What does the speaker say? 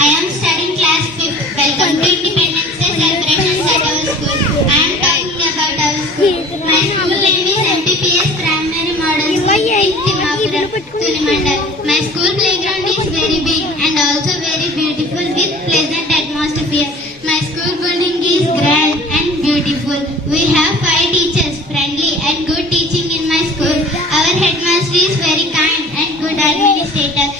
I am studying class 5th. Welcome to Independence Day celebrations at our school. I am talking about our school. My school name is M.p.p.S. Primary Model School, t.thimmapuram, Tulimandal. My school playground is very big and also very beautiful with pleasant atmosphere. My school building is grand and beautiful. We have 5 teachers, friendly and good teaching in my school. Our headmaster is very kind and good administrator.